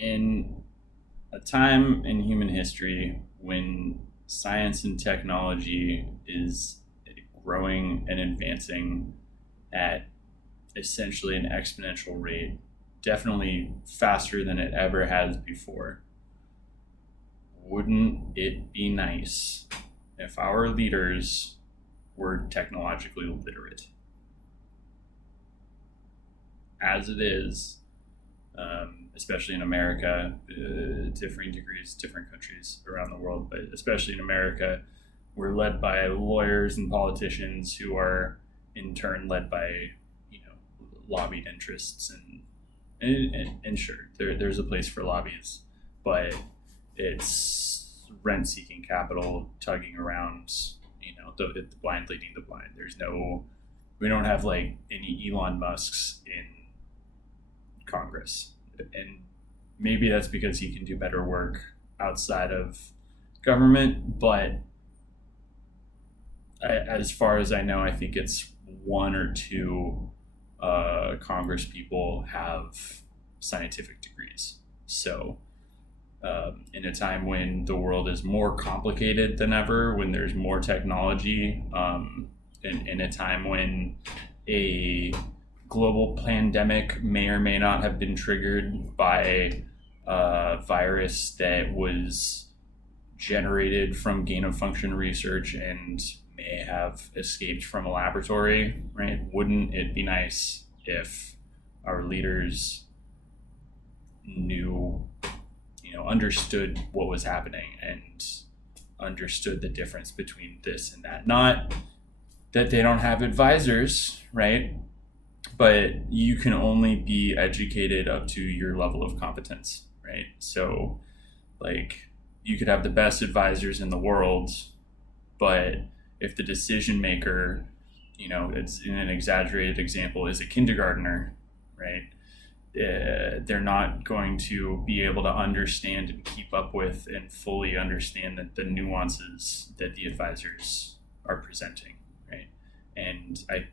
In a time in human history when science and technology is growing and advancing at essentially an exponential rate, definitely faster than it ever has before, wouldn't it be nice if our leaders were technologically literate? As it is, especially in America, differing degrees, different countries around the world, but especially in America, we're led by lawyers and politicians who are in turn led by, lobbied interests, and sure, there's a place for lobbies, but it's rent-seeking capital tugging around, the blind leading the blind. We don't have like any Elon Musks in Congress, and maybe that's because he can do better work outside of government. But as far as I know, I think it's one or two Congress people have scientific degrees. So in a time when the world is more complicated than ever, when there's more technology, in a time when a global pandemic may or may not have been triggered by a virus that was generated from gain of function research and may have escaped from a laboratory, right? Wouldn't it be nice if our leaders knew, understood what was happening and understood the difference between this and that? Not that they don't have advisors, right? But you can only be educated up to your level of competence, right? So, like, you could have the best advisors in the world, but if the decision maker, it's in an exaggerated example, is a kindergartner, right? They're not going to be able to understand and keep up with and fully understand the nuances that the advisors are presenting, right? And I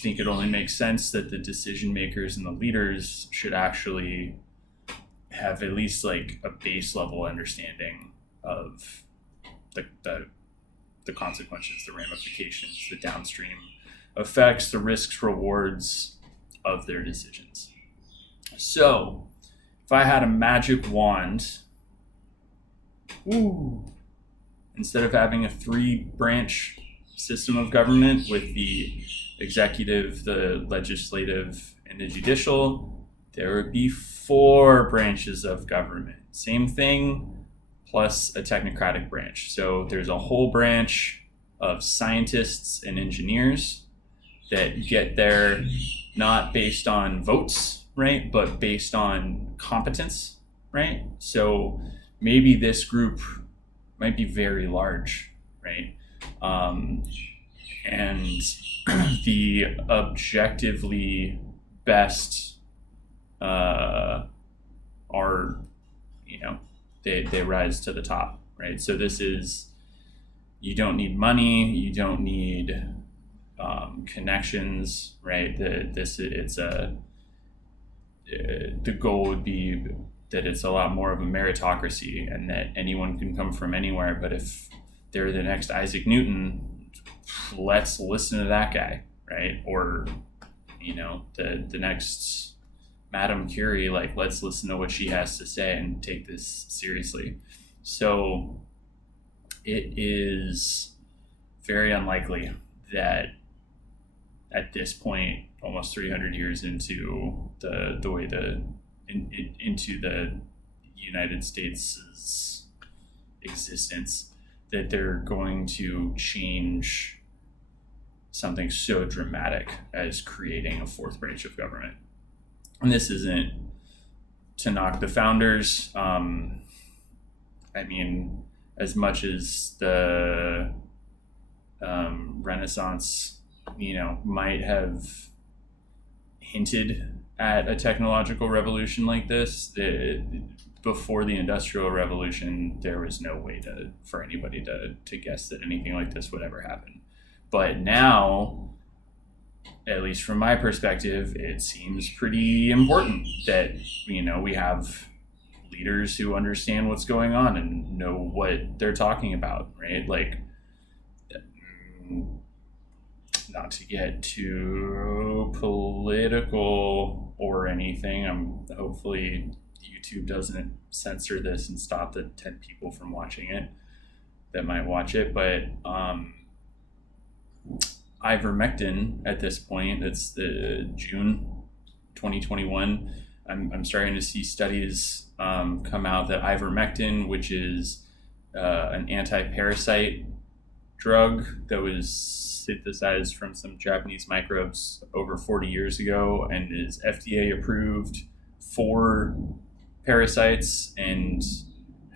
think it only makes sense that the decision makers and the leaders should actually have at least like a base level understanding of the consequences, the ramifications, the downstream effects, the risks, rewards of their decisions. So, if I had a magic wand, instead of having a 3-branch system of government with the executive, the legislative, and the judicial, there would be 4 branches of government. Same thing, plus a technocratic branch. So there's a whole branch of scientists and engineers that get there not based on votes, right, but based on competence, right? So maybe this group might be very large, right? And the objectively best are, they rise to the top, right? So this is, you don't need money, you don't need connections, right? The goal would be that it's a lot more of a meritocracy and that anyone can come from anywhere. But if they're the next Isaac Newton, let's listen to that guy, right? Or, the next Madame Curie, like, let's listen to what she has to say and take this seriously. So it is very unlikely that at this point, almost 300 years into the way into the United States' existence, that they're going to change something so dramatic as creating a 4th branch of government. And this isn't to knock the founders. As much as the Renaissance, might have hinted at a technological revolution like this, before the Industrial Revolution, there was no way for anybody to guess that anything like this would ever happen. But now, at least from my perspective, it seems pretty important that, we have leaders who understand what's going on and know what they're talking about, right? Like, not to get too political or anything. Hopefully YouTube doesn't censor this and stop the 10 people from watching it that might watch it, but ivermectin at this point, it's the June 2021. I'm starting to see studies come out that ivermectin, which is an anti-parasite drug that was synthesized from some Japanese microbes over 40 years ago and is FDA approved for parasites and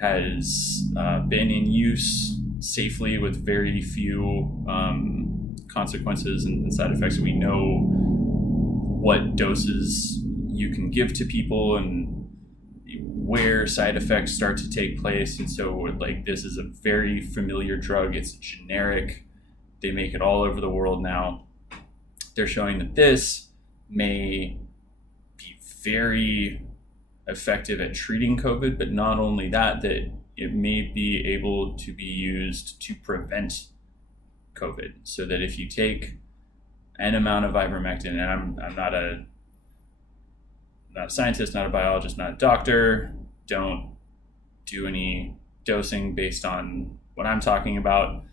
has been in use safely with very few consequences and side effects. We know what doses you can give to people and where side effects start to take place. And so like, this is a very familiar drug. It's generic. They make it all over the world now. They're showing that this may be very effective at treating COVID, but not only that, that it may be able to be used to prevent COVID. So that if you take an amount of ivermectin, and I'm not a scientist, not a biologist, not a doctor, don't do any dosing based on what I'm talking about.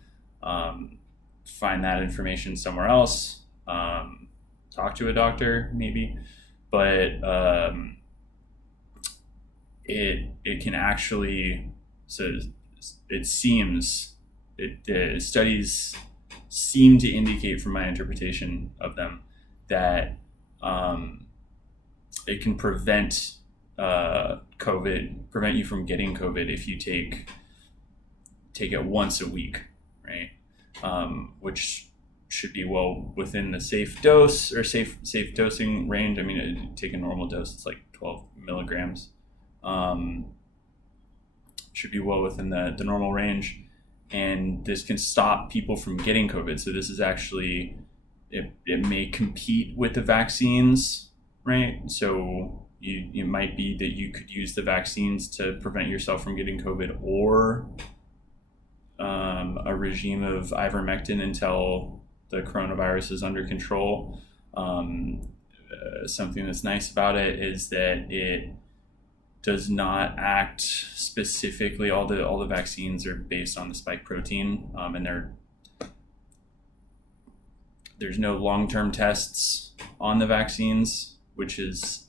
Find that information somewhere else. Talk to a doctor maybe, but it can actually, so it seems, the studies seem to indicate, from my interpretation of them, that it can prevent COVID, prevent you from getting COVID if you take it once a week, right? Which should be well within the safe dose or safe dosing range. I mean, take a normal dose, it's like 12 milligrams. Should be well within the normal range, and this can stop people from getting COVID. So this is actually, it may compete with the vaccines, right? So it might be that you could use the vaccines to prevent yourself from getting COVID, or a regime of ivermectin until the coronavirus is under control. Something that's nice about it is that it does not act specifically. All the vaccines are based on the spike protein, and there's no long-term tests on the vaccines, which is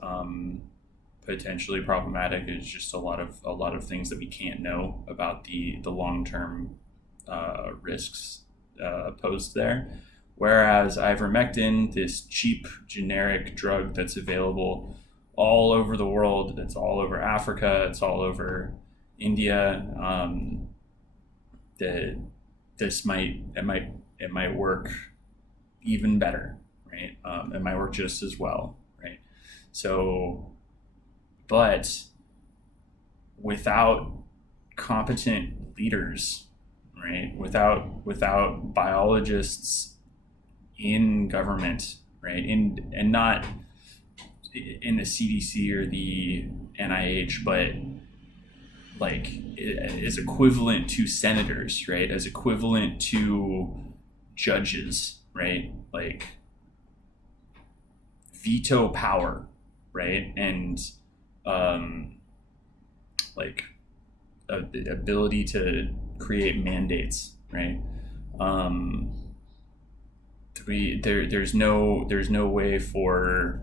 potentially problematic. It's just a lot of things that we can't know about the long-term risks posed there. Whereas ivermectin, this cheap generic drug that's available all over the world, it's all over Africa, it's all over India, that it might work even better, right? It might work just as well, right? So, but without competent leaders, right? Without biologists in government, right? And not in the CDC or the NIH, but like is equivalent to senators, right? As equivalent to judges, right? Like veto power, right? And like the ability to create mandates, right? There's no way for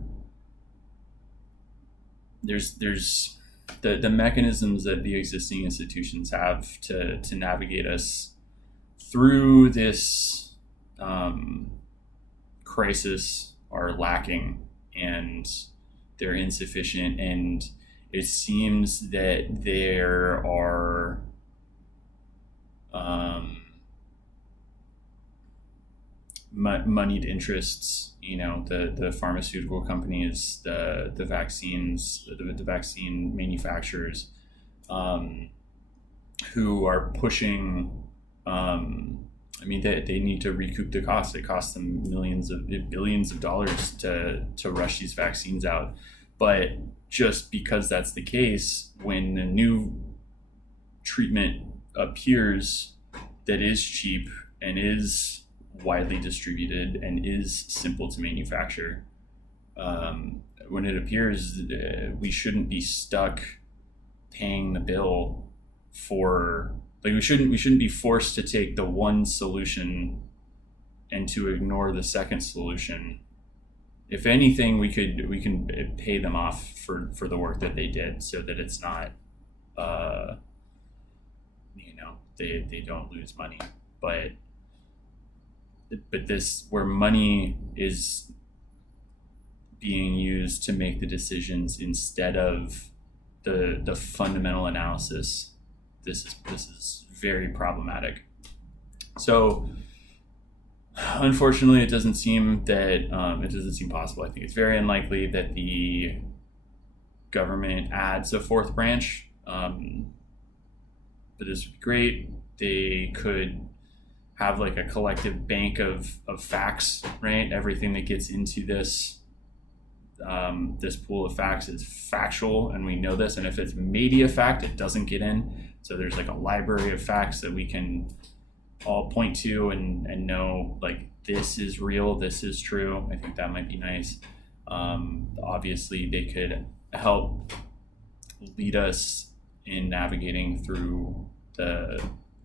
there's the mechanisms that the existing institutions have to navigate us through this crisis are lacking, and they're insufficient, and it seems that there are moneyed interests, the pharmaceutical companies, the vaccines, the vaccine manufacturers, who are pushing I mean, they need to recoup the cost. It costs them billions of dollars to rush these vaccines out. But just because that's the case, when a new treatment appears that is cheap and is widely distributed and is simple to manufacture, when it appears, we shouldn't be stuck paying the bill for, like, we shouldn't be forced to take the one solution and to ignore the second solution. If anything, we can pay them off for the work that they did, so that it's not, they don't lose money. But this, where money is being used to make the decisions instead of the fundamental analysis, this is very problematic. So unfortunately, it doesn't seem possible. I think it's very unlikely that the government adds a fourth branch. But this would be great. They could have like a collective bank of facts, right? Everything that gets into this pool of facts is factual, and we know this. And if it's maybe a fact, it doesn't get in. So there's like a library of facts that we can all point to and know, like, this is real, this is true. I think that might be nice. Obviously, they could help lead us in navigating through the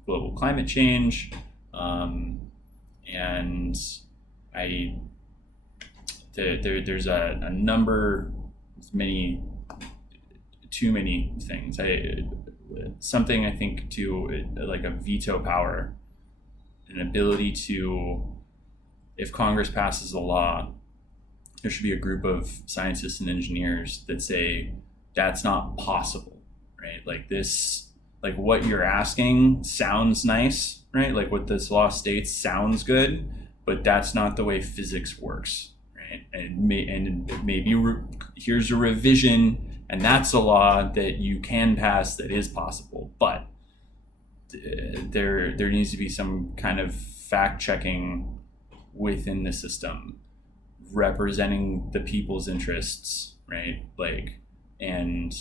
global climate change. And there's a number, too many things. Something I think to, like, a veto power, an ability to, if Congress passes a law, there should be a group of scientists and engineers that say that's not possible, right? Like this, like what you're asking sounds nice, right? Like what this law states sounds good, but that's not the way physics works, right? And maybe here's a revision, and that's a law that you can pass that is possible, but there needs to be some kind of fact checking within the system, representing the people's interests, right? Like, and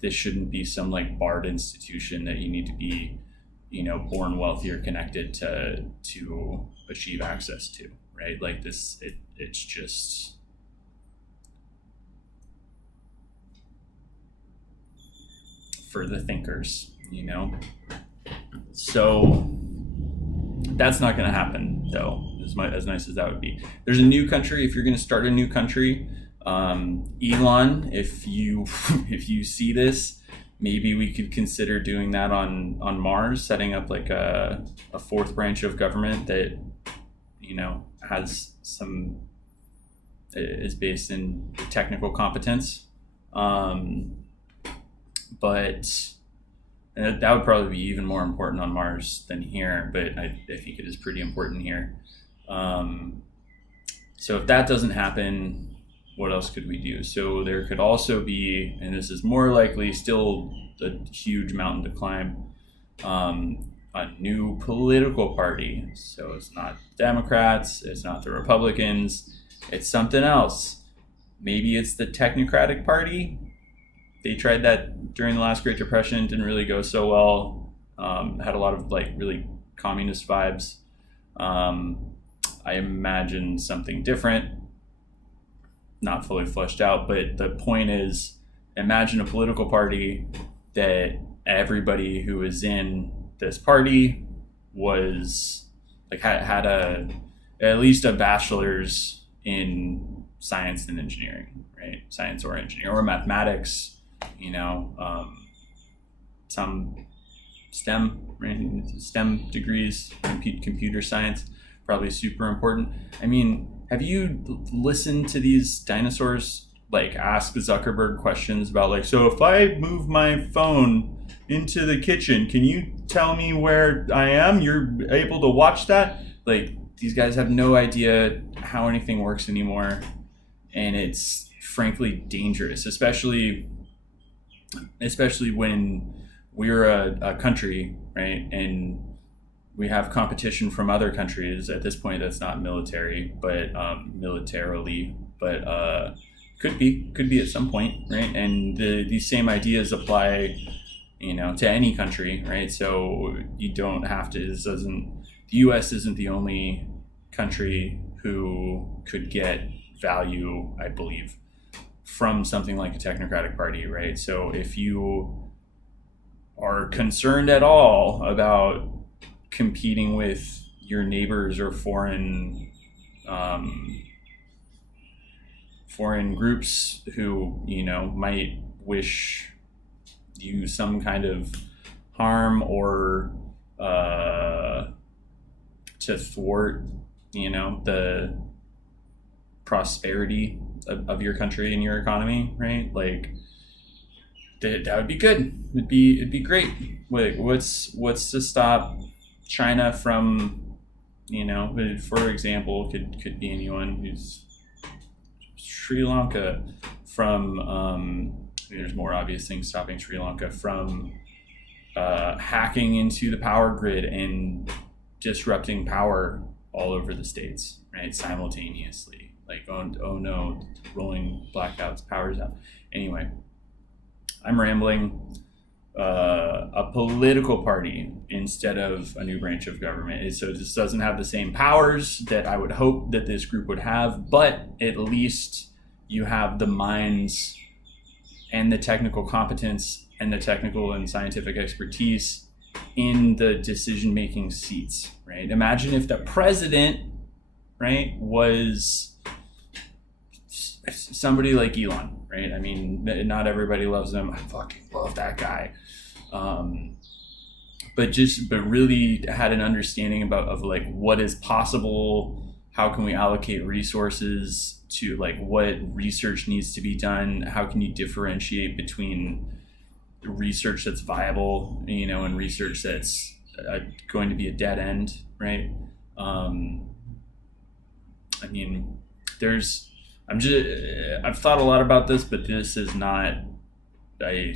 this shouldn't be some like barred institution that you need to be, born wealthy or connected to achieve access to, right? Like this, it's just for the thinkers, So that's not going to happen, though, as nice as that would be. There's a new country. If you're going to start a new country, Elon, if you see this, maybe we could consider doing that on Mars, setting up like a fourth branch of government that, has is based in technical competence. But and that would probably be even more important on Mars than here, but I think it is pretty important here. So if that doesn't happen, what else could we do? So there could also be, and this is more likely, still a huge mountain to climb, a new political party. So it's not Democrats, it's not the Republicans, it's something else. Maybe it's the Technocratic Party. They tried that during the last Great Depression, didn't really go so well. Had a lot of like really communist vibes. I imagine something different, not fully fleshed out, but the point is, imagine a political party that everybody who was in this party was like had at least a bachelor's in science and engineering, right? Science or engineering or mathematics. Some STEM, right? STEM degrees, computer science, probably super important. I mean, have you listened to these dinosaurs like ask Zuckerberg questions about like, so if I move my phone into the kitchen, can you tell me where I am? You're able to watch that? Like, these guys have no idea how anything works anymore, and it's frankly dangerous, especially when we're a country, right? And we have competition from other countries. At this point, that's not military, but militarily, but could be at some point, right? And these same ideas apply, to any country, right? So you don't have to. The U.S. isn't the only country who could get value, I believe, from something like a technocratic party, right? So if you are concerned at all about competing with your neighbors or foreign groups who might wish you some kind of harm or to thwart the prosperity of your country and your economy, right? Like that would be good. It'd be great. Like what's to stop China from, for example, could be anyone who's Sri Lanka from there's more obvious things stopping Sri Lanka from hacking into the power grid and disrupting power all over the states, right? Simultaneously. Like, oh no, rolling blackouts, power's out. Anyway, I'm rambling. A political party instead of a new branch of government. So this doesn't have the same powers that I would hope that this group would have, but at least you have the minds and the technical competence and the technical and scientific expertise in the decision-making seats, right? Imagine if the president, right, was somebody like Elon, right? I mean, not everybody loves him. I fucking love that guy. But really had an understanding of like what is possible, how can we allocate resources to like what research needs to be done, how can you differentiate between research that's viable, and research that's going to be a dead end, right? I mean, I've thought a lot about this, but this is not a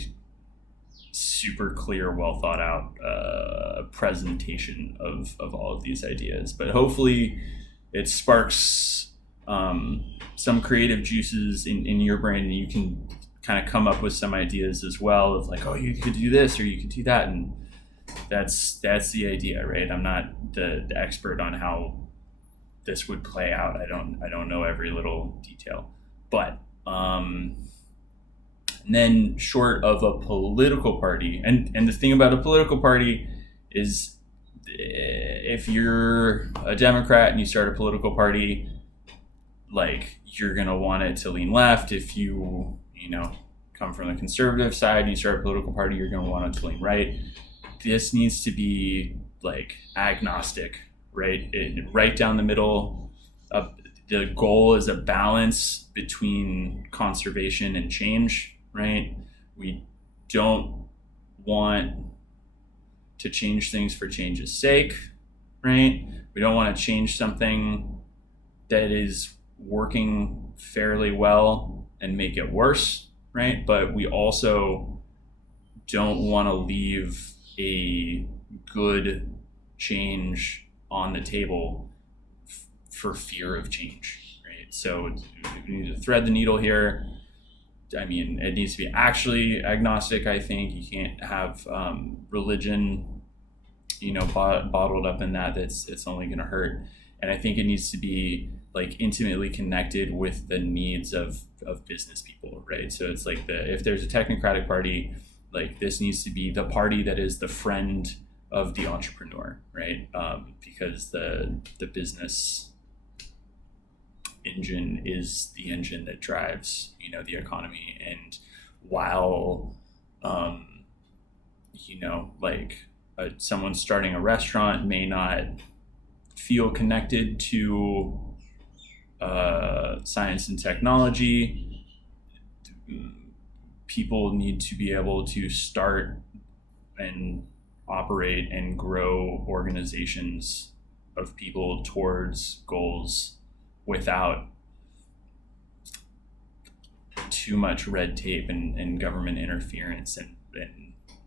super clear, well thought out presentation of all of these ideas. But hopefully it sparks some creative juices in your brain, and you can kind of come up with some ideas as well of like, oh, you could do this or you could do that. And that's the idea, right? I'm not the expert on how this would play out. I don't know every little detail, but and then short of a political party, and the thing about a political party is if you're a Democrat and you start a political party, like you're gonna want it to lean left. If you come from the conservative side and you start a political party, you're gonna want it to lean right. This needs to be like agnostic, right? Right down the middle. The goal is a balance between conservation and change, right? We don't want to change things for change's sake, right? We don't want to change something that is working fairly well and make it worse, right? But we also don't want to leave a good change on the table for fear of change, right? So we need to thread the needle here. I mean, it needs to be actually agnostic. I think you can't have religion, bottled up in that. It's only going to hurt. And I think it needs to be like intimately connected with the needs of business people, right? So it's like if there's a technocratic party, like this needs to be the party that is the friend of the entrepreneur, right? Because the business engine is the engine that drives, the economy. And while, someone starting a restaurant may not feel connected to science and technology, people need to be able to start and operate and grow organizations of people towards goals without too much red tape and government interference and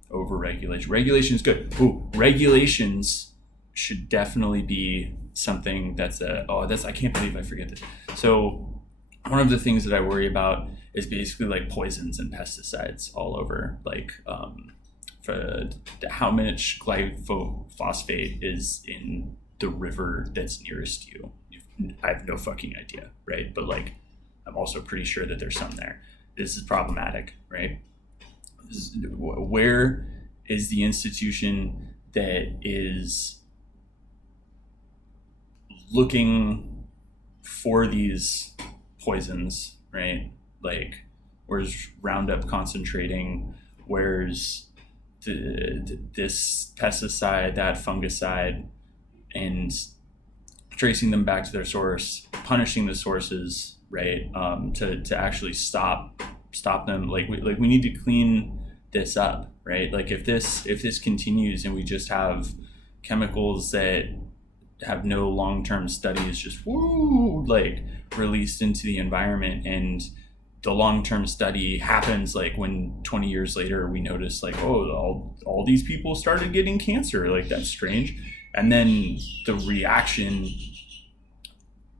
over regulation. Regulation is good. Regulations should definitely be something that's I can't believe I forget this. So one of the things that I worry about is basically like poisons and pesticides all over, like for how much glyphosate is in the river that's nearest you. I have no fucking idea, right? But like, I'm also pretty sure that there's some there. This is problematic, right? Where is the institution that is looking for these poisons, right? Like, where's Roundup concentrating? Where's this pesticide, that fungicide, and tracing them back to their source, punishing the sources, right? To actually stop them. Like we need to clean this up, right? Like if this continues and we just have chemicals that have no long-term studies just like released into the environment, and the long-term study happens like when 20 years later we notice like, oh, all these people started getting cancer, like that's strange. And then the reaction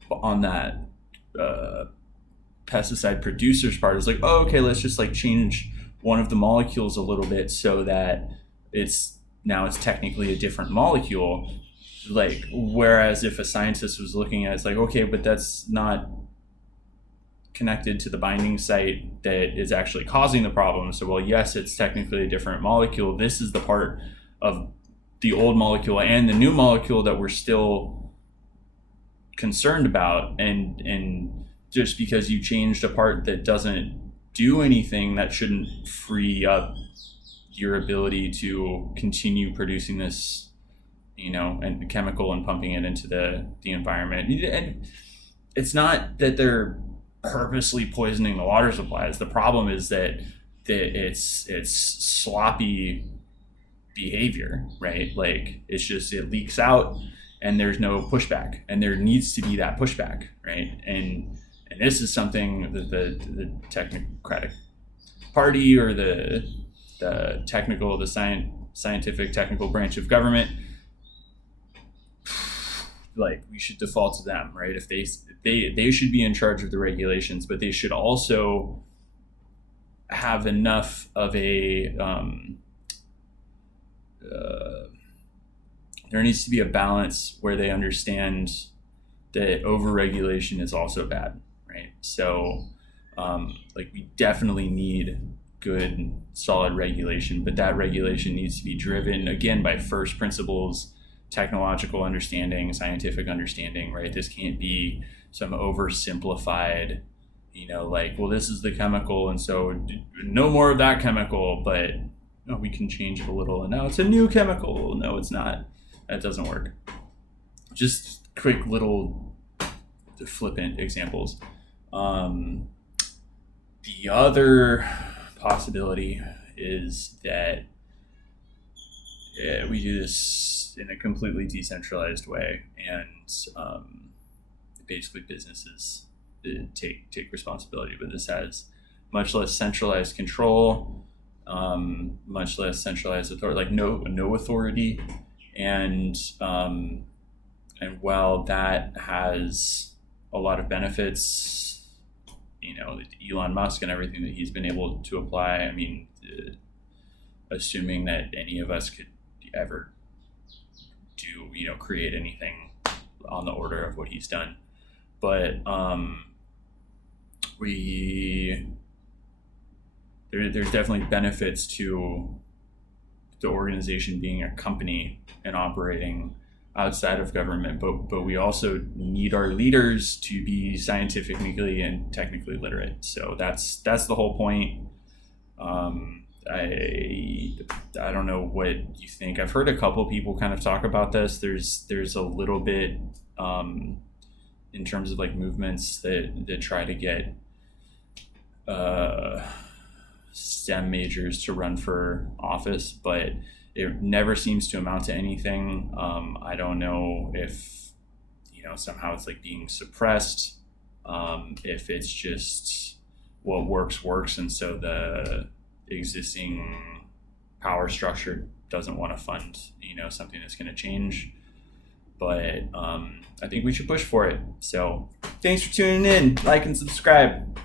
on that pesticide producer's part is like, oh, okay, let's just like change one of the molecules a little bit so that it's technically a different molecule. Like, whereas if a scientist was looking at it, it's like, okay, but that's not connected to the binding site that is actually causing the problem. So, well, yes, it's technically a different molecule. This is the part of the old molecule and the new molecule that we're still concerned about. And just because you changed a part that doesn't do anything, that shouldn't free up your ability to continue producing this, and chemical and pumping it into the environment. And it's not that they're purposely poisoning the water supplies. The problem is that it's sloppy behavior, right? Like it leaks out and there's no pushback, and there needs to be that pushback, right? And this is something that the Technocratic Party or the scientific technical branch of government, like, we should default to them, right? If they should be in charge of the regulations, but they should also have enough of a there needs to be a balance where they understand that overregulation is also bad, right? So like, we definitely need good solid regulation, but that regulation needs to be driven again by first principles, technological understanding, scientific understanding, right? This can't be some oversimplified, like, well, this is the chemical, and so no more of that chemical, but we can change it a little, and now it's a new chemical. No, it's not. That doesn't work. Just quick little flippant examples. The other possibility is that we do this in a completely decentralized way, and basically businesses take responsibility, but this has much less centralized control, much less centralized authority, like no authority, and while that has a lot of benefits, Elon Musk and everything that he's been able to apply, I mean, assuming that any of us could ever do, create anything on the order of what he's done, but there's definitely benefits to the organization being a company and operating outside of government, but we also need our leaders to be scientifically and technically literate. So that's the whole point. I don't know what you think. I've heard a couple people kind of talk about this. There's a little bit in terms of like movements that try to get STEM majors to run for office, but it never seems to amount to anything. I don't know if somehow it's like being suppressed, if it's just what works, and so the existing power structure doesn't want to fund something that's going to change. but I think we should push for it. So thanks for tuning in. Like and subscribe.